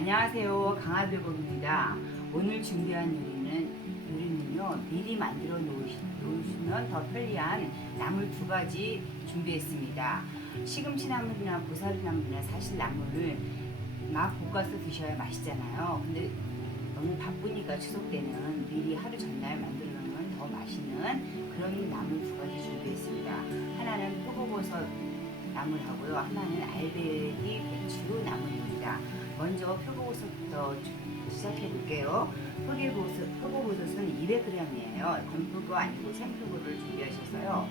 안녕하세요, 강화들곡입니다. 오늘 준비한 요리는요, 미리 만들어 놓으시면 더 편리한 나물 두 가지 준비했습니다. 시금치 나물이나 고사리 나물이나 사실 나물을 막 볶아서 드셔야 맛있잖아요. 근데 너무 바쁘니까 추석 때는 미리 하루 전날 만들어 놓으면 더 맛있는 그런 나물 두 가지 준비했습니다. 하나는 표고버섯 나물하고요, 하나는 알배기 배추 나물입니다. 먼저 표고버섯부터 시작해 볼게요. 표고버섯은 200g이에요. 건표고 아니고 생표고를 준비하셔서요.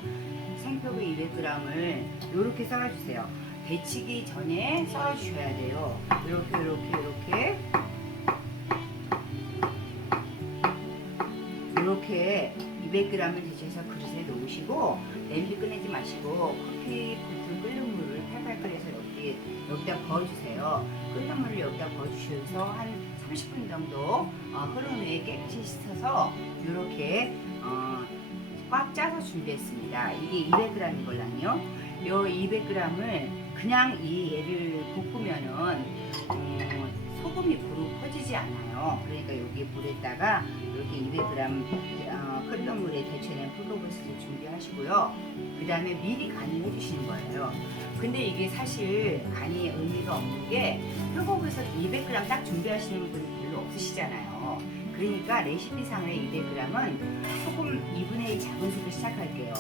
생표고 200g을 이렇게 썰어주세요. 데치기 전에 썰어주셔야 돼요. 이렇게 200g을 데쳐서 그릇에 놓으시고 냄비 꺼내지 마시고 커피 버튼 끓는 물을 팔팔 끓여서 여기다 부어주세요. 끓는 물을 여기다 부어주셔서 한 30분 정도 흐른 후에 깨끗이 씻어서 이렇게 꽉 짜서 준비했습니다. 이게 200g이걸랑요. 이 200g을 그냥 얘를 볶으면은 소금이 불로 퍼지지 않아요. 그러니까 여기 불에다가 이렇게 200g 끓는 물에 데쳐낸 표고버섯을 준비하시고요. 그 다음에 미리 간을 해주시는 거예요. 근데 이게 사실 간이 의미가 없는 게 표고버섯 200g 딱 준비하시는 분이 별로 없으시잖아요. 그러니까 레시피상의 200g은 소금 2분의 1 작은 술로 시작할게요.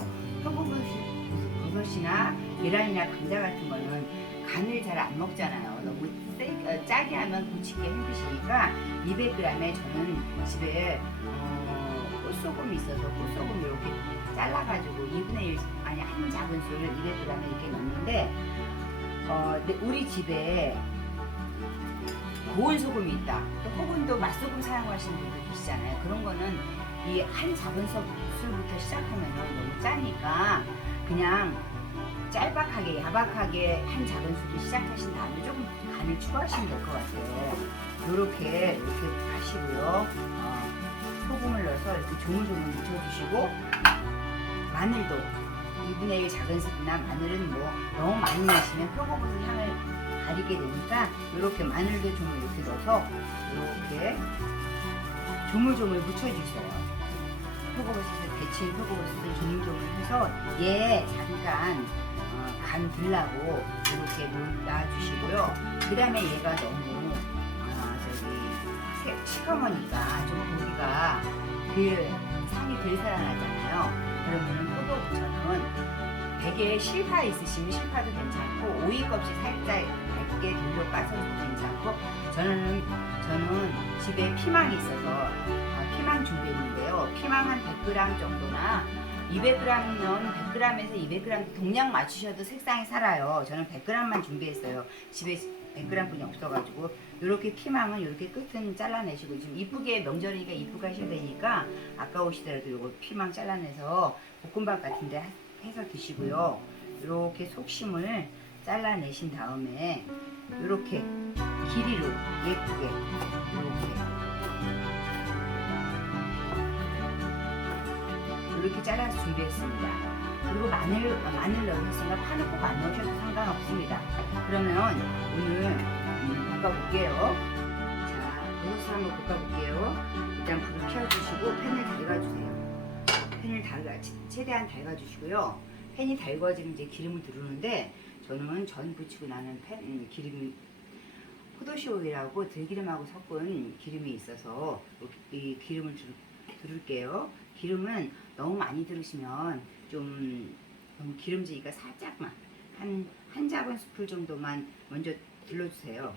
표고버섯이나 계란이나 감자 같은 거는 간을 잘 안 먹잖아요. 너무 짜게 하면 고치기 힘드시니까 200g에 저는 집에 꿀소금이 있어서 꿀소금 이렇게 잘라가지고 2분의 1 아니 한 작은 술을 200g에 이렇게 넣는데 우리 집에 고운 소금이 있다. 또 혹은 또 맛소금 사용하시는 분들 계시잖아요. 그런 거는 이 한 작은 술부터 시작하면 너무 짜니까 그냥 짤박하게 야박하게 한 작은 술을 시작하신 다음에 조금 간을 추가하시면 될 것 같아요. 이렇게 하시고요. 소금을 넣어서 이렇게 조물조물 묻혀주시고 마늘도 2분의 1 작은 스푼이나 마늘은 뭐 너무 많이 넣으시면 표고버섯 향을 가리게 되니까 이렇게 마늘도 좀 이렇게 넣어서 이렇게 조물조물 묻혀주세요. 표고버섯을 데친 표고버섯을 조물조물 해서 얘 잠깐 간 들라고 이렇게 놔주시고요. 그 다음에 얘가 너무 시커머니까 좀 고기가 살이 덜 살아나잖아요. 그러면은 저는 베개에 실파 있으시면 실파도 괜찮고 오이 껍질 살짝 얇게 돌려 까서도 괜찮고 저는 집에 피망이 있어서 피망 준비했는데요. 피망 한 100g 정도나 200g은 100g에서 200g 동량 맞추셔도 색상이 살아요. 저는 100g만 준비했어요. 집에 100g뿐이 없어가지고 이렇게 피망은 이렇게 끝은 잘라내시고 지금 이쁘게 명절이니까 이쁘게 하셔야 되니까 아까우시더라도 이거 피망 잘라내서 볶음밥 같은데 해서 드시고요. 이렇게 속심을 잘라내신 다음에 이렇게 길이로 예쁘게 이렇게 잘라서 준비했습니다. 그리고 마늘 넣으셨으면 파는 꼭 안 넣으셔도 상관없습니다. 그러면 오늘 볶아볼게요. 자, 버섯을 한번 볶아볼게요. 일단 불을 켜주시고 팬을 달궈주세요. 최대한 달궈주시고요. 팬이 달궈지면 이제 기름을 두르는데 저는 전 부치고 나는 기름이 포도씨 오일하고 들기름하고 섞은 기름이 있어서 이 기름을 두를게요. 기름은 너무 많이 들으시면 좀 너무 기름지기가 살짝만 한 작은 스푼 정도만 먼저 들려주세요.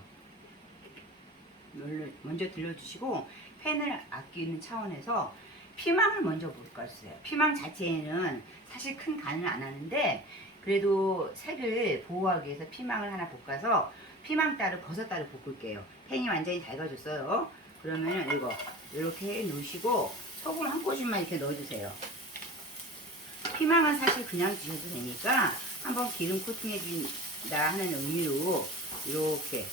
먼저 들려주시고 팬을 아끼는 차원에서 피망을 먼저 볶아주세요. 피망 자체에는 사실 큰 간을 안 하는데 그래도 색을 보호하기 위해서 피망을 하나 볶아서 피망 따로 버섯 따로 볶을게요. 팬이 완전히 달궈졌어요. 그러면 이거 이렇게 해 놓으시고 소금 한 꼬집만 이렇게 넣어주세요. 피망은 사실 그냥 드셔도 되니까 한번 기름 코팅해 준다 하는 의미로 이렇게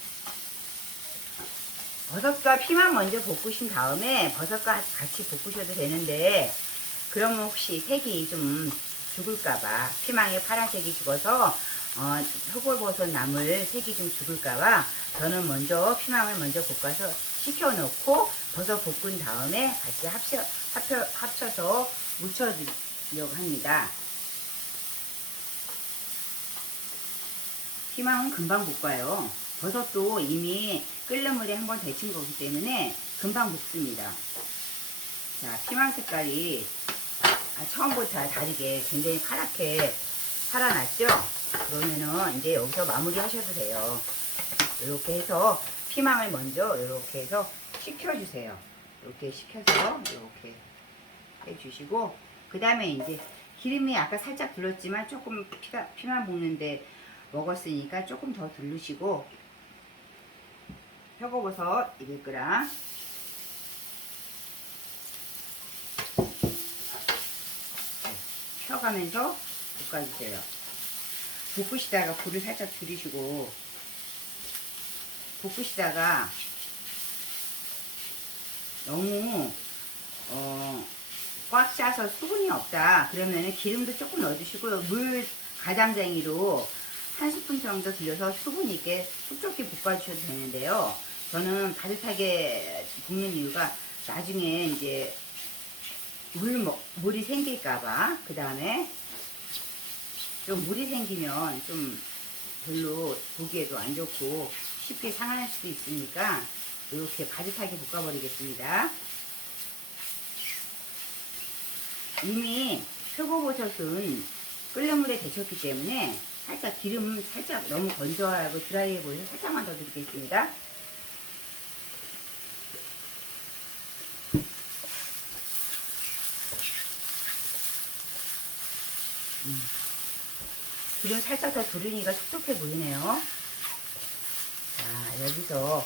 버섯과 피망 먼저 볶으신 다음에 버섯과 같이 볶으셔도 되는데 그러면 혹시 색이 좀 죽을까봐 피망에 파란색이 죽어서 표고버섯 나물 색이 좀 죽을까봐 저는 먼저 피망을 먼저 볶아서 식혀놓고 버섯 볶은 다음에 같이 합쳐서 무쳐주려고 합니다. 피망은 금방 볶아요. 버섯도 이미 끓는 물에 한번 데친 거기 때문에 금방 볶습니다. 자, 피망 색깔이 처음부터 다르게 굉장히 파랗게 살아났죠? 그러면은 이제 여기서 마무리 하셔도 돼요. 이렇게 해서 피망을 먼저 이렇게 해서 식혀주세요. 이렇게 식혀서 이렇게 해주시고, 그 다음에 이제 기름이 아까 살짝 둘렀지만 조금 피망 볶는데 먹었으니까 조금 더 두르시고, 표고버섯 200g, 펴가면서 볶아주세요. 볶으시다가 불을 살짝 줄이시고, 볶으시다가 너무 꽉 짜서 수분이 없다 그러면은 기름도 조금 넣어주시고, 물 가장자리로 한 스푼 정도 들려서 수분 있게 촉촉히 볶아주셔도 되는데요. 저는 바듯하게 볶는 이유가 나중에 이제 물이 생길까봐. 그 다음에 좀 물이 생기면 좀 별로 보기에도 안 좋고 쉽게 상할 수도 있으니까 이렇게 바듯하게 볶아버리겠습니다. 이미 표고버섯은 끓는 물에 데쳤기 때문에 살짝 기름 살짝 너무 건조하고 드라이해 보여서 살짝만 더 드리겠습니다. 기름 살짝 더 두르니까 촉촉해 보이네요. 자, 여기서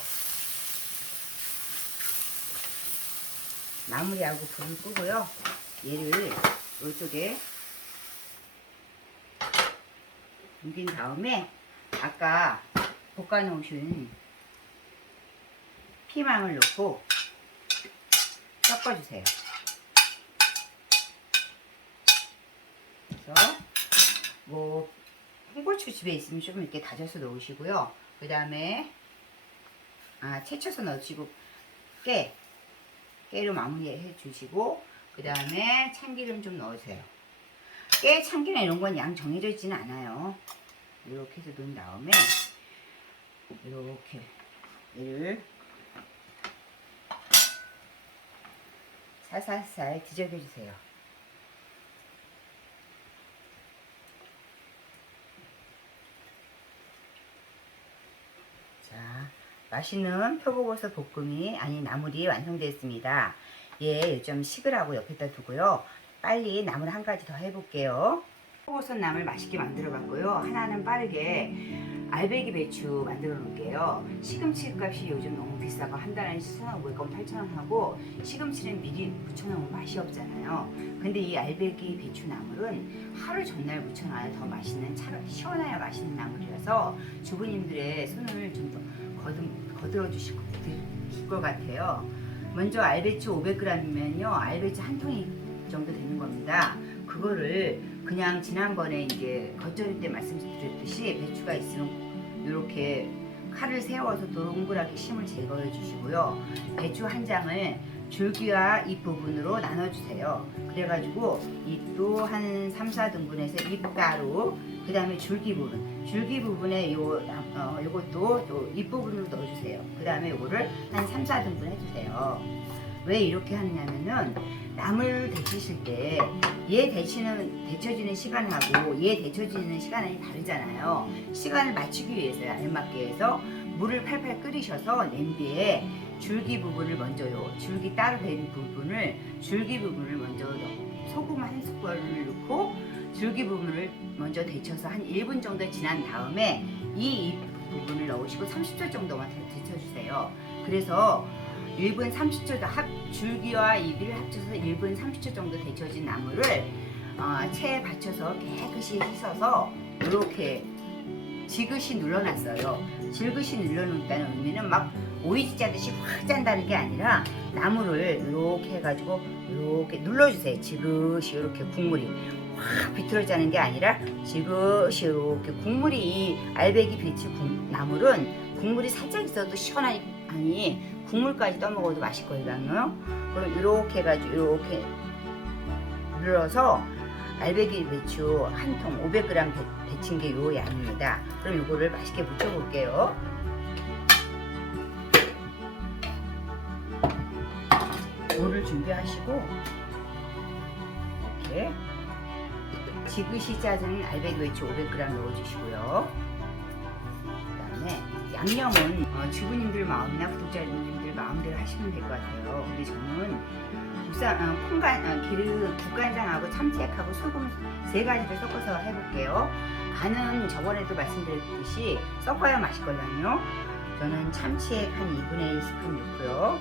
마무리하고 불을 끄고요. 얘를 이쪽에 옮긴 다음에 아까 볶아 놓으신 피망을 넣고 섞어주세요. 그래서 뭐 홍고추 집에 있으면 좀 이렇게 다져서 넣으시고요. 그 다음에 채쳐서 넣으시고 깨로 마무리해 주시고, 그 다음에 참기름 좀 넣으세요. 깨, 참기름 이런 건 양 정해져 있지는 않아요. 이렇게 해서 넣은 다음에 이렇게 얘를 살살살 뒤적여 주세요. 자, 맛있는 표고버섯 볶음이 나물이 완성되었습니다. 얘 좀 식으라고 옆에다 두고요. 빨리 나물 한 가지 더 해볼게요. 표고버섯 나물 맛있게 만들어 봤고요. 하나는 빠르게 알배기 배추 만들어 놓을게요. 시금치 값이 요즘 너무 비싸고 한 달에 7,500원, 8,000원 하고, 시금치는 미리 무쳐놓으면 맛이 없잖아요. 근데 이 알배기 배추 나물은 하루 전날 무쳐놔야 더 맛있는, 시원해야 맛있는 나물이라서 주부님들의 손을 좀 더 거들어 주실 것 같아요. 먼저 알배추 500g이면요 알배추 한 통이 정도 되는 겁니다. 그거를 그냥 지난번에 이제 겉절이 때 말씀드렸듯이 배추가 있으면 이렇게 칼을 세워서 동그랗게 심을 제거해 주시고요. 배추 한 장을 줄기와 잎 부분으로 나눠주세요. 그래가지고 잎도 한 3, 4등분해서 잎가루, 그 다음에 줄기 부분에 요것도 잎 부분으로 넣어주세요. 그 다음에 요거를 한 3, 4등분 해주세요. 왜 이렇게 하느냐면은 나물 데치실 때 얘 데쳐지는 시간하고 얘 데쳐지는 시간이 다르잖아요. 시간을 맞추기 위해서요. 알맞게 해서 물을 팔팔 끓이셔서 냄비에 줄기 부분을 먼저요. 줄기 따로 된 부분을 먼저 소금 한 숟갈을 넣고 줄기 부분을 먼저 데쳐서 한 1분 정도 지난 다음에 이 잎 부분을 넣으시고 30초 정도만 데쳐주세요. 그래서 1분 30초 줄기와 잎을 합쳐서 1분 30초 정도 데쳐진 나물을 체에 받쳐서 깨끗이 씻어서 이렇게 지그시 눌러놨어요. 지그시 눌러놓는다는 의미는 막 오이지 짜듯이 확 짠다는 게 아니라 나물을 이렇게 해가지고 이렇게 눌러주세요. 지그시 이렇게 국물이 확 비틀어지는 게 아니라 지그시 이렇게 국물이 이 알배기 배추 나물은 국물이 살짝 있어도 시원하니 국물까지 떠먹어도 맛있거든요. 그럼 이렇게 해가지고 이렇게 눌러서 알배기 배추 한 통 500g 데친 게 요 양입니다. 그럼 요거를 맛있게 무쳐볼게요. 물을 준비하시고 이렇게 지그시 짜진 알배기 배추 500g 넣어주시고요. 그 다음에 양념은 주부님들 마음이나 구독자님들 마음대로 하시면 될 것 같아요. 근데 저는 국간장하고 참치액하고 소금 3가지를 섞어서 해볼게요. 간은 저번에도 말씀드렸듯이 섞어야 맛있거든요. 저는 참치액 한 2분의 1 스푼 넣고요.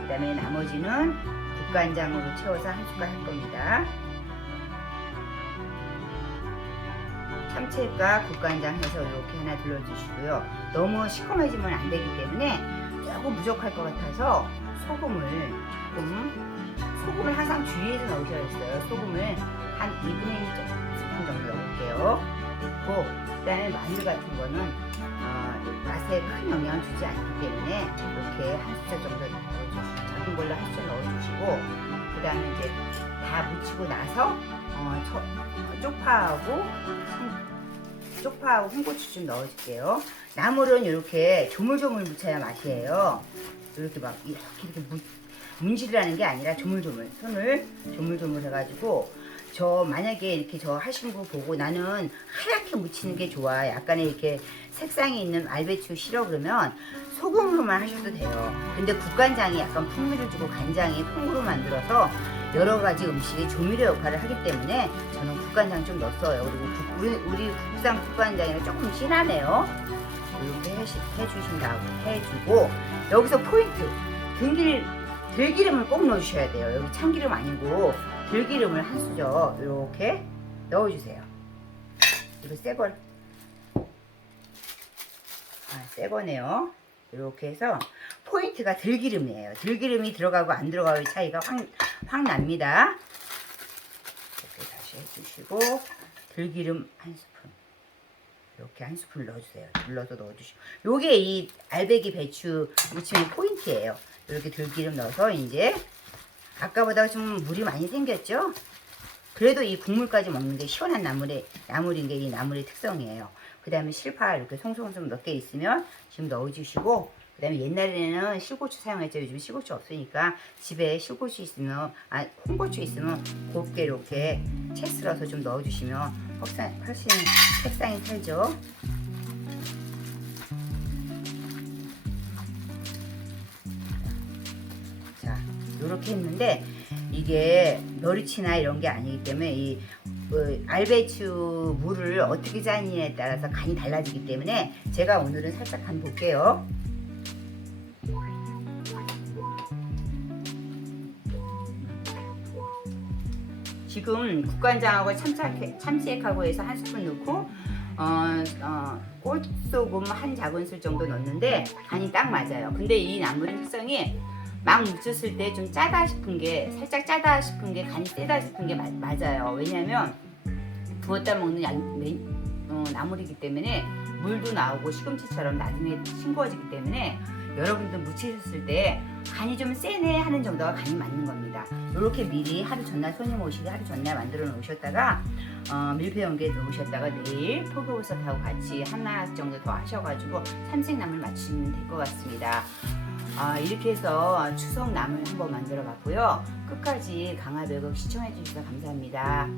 그 다음에 나머지는 국간장으로 채워서 한 숟갈 할 겁니다. 참치액과 국간장 해서 이렇게 하나 둘러주시고요. 너무 시커매지면 안 되기 때문에 조금 부족할 것 같아서 소금을 항상 주의해서 넣으셔야 했어요. 소금을 한 2분의 1 스푼 정도 넣을게요. 그 다음에 마늘 같은 거는 맛에 큰 영향을 주지 않기 때문에 이렇게 한 숟갈 정도 넣어주시고, 작은 걸로 한 숟갈 넣어주시고, 그 다음에 이제 다 묻히고 나서 쪽파하고 홍고추 좀 넣어줄게요. 나물은 이렇게 조물조물 묻혀야 맛이에요. 이렇게 막 이렇게 문질을 하는 게 아니라 조물조물, 손을 조물조물 해가지고, 저 만약에 이렇게 저 하신 거 보고 나는 하얗게 묻히는 게 좋아, 약간의 이렇게 색상이 있는 알배추 싫어 그러면 소금으로만 하셔도 돼요. 근데 국간장이 약간 풍미를 주고 간장이 콩으로 만들어서 여러 가지 음식에 조미료 역할을 하기 때문에 저는 국간장 좀 넣었어요. 그리고 우리 국산 국간장이랑 조금 진하네요. 이렇게 해주신다고 해주고, 여기서 포인트, 들기름을 꼭 넣어주셔야 돼요. 여기 참기름 아니고 들기름을 한 수저 이렇게 넣어주세요. 이거 새 거네요. 이렇게 해서 포인트가 들기름이에요. 들기름이 들어가고 안 들어가고의 차이가 확 납니다. 이렇게 다시 해주시고, 들기름 한 스푼, 이렇게 한 스푼 넣어주세요. 눌러서 넣어주시고, 요게 이 알배기 배추 무침의 포인트예요. 이렇게 들기름 넣어서 이제 아까보다 좀 물이 많이 생겼죠? 그래도 이 국물까지 먹는 게 시원한 나물인 게 이 나물의 특성이에요. 그 다음에 실파 이렇게 송송송 몇 개 있으면 지금 넣어주시고, 그 다음에 옛날에는 실고추 사용했죠. 요즘 실고추 없으니까 집에 실고추 있으면, 홍고추 있으면 곱게 이렇게 채 썰어서 좀 넣어주시면 훨씬 색상이 살죠. 자, 이렇게 했는데 이게 멸치나 이런 게 아니기 때문에 이 알배추 물을 어떻게 짜느냐에 따라서 간이 달라지기 때문에 제가 오늘은 살짝 간 볼게요. 지금 국간장하고 참치액하고 해서 한 스푼 넣고 꽃소금 한 작은술 정도 넣었는데 간이 딱 맞아요. 근데 이 나물의 특성이 막 묻혔을 때 좀 살짝 짜다 싶은 게 간이 세다 싶은 게 맞아요. 왜냐면 부었다 먹는 나물이기 때문에 물도 나오고 시금치처럼 나중에 싱거워지기 때문에 여러분들 무치셨을 때 간이 좀 세네 하는 정도가 간이 맞는 겁니다. 이렇게 미리 하루 전날 손님 오시기 하루 전날 만들어 놓으셨다가 밀폐 용기에 넣으셨다가 내일 포도버섯하고 같이 하나 정도 더 하셔가지고 삼색나물 맞추면 될 것 같습니다. 이렇게 해서 추석 나물 한번 만들어 봤고요. 끝까지 강화백억 시청해 주셔서 감사합니다.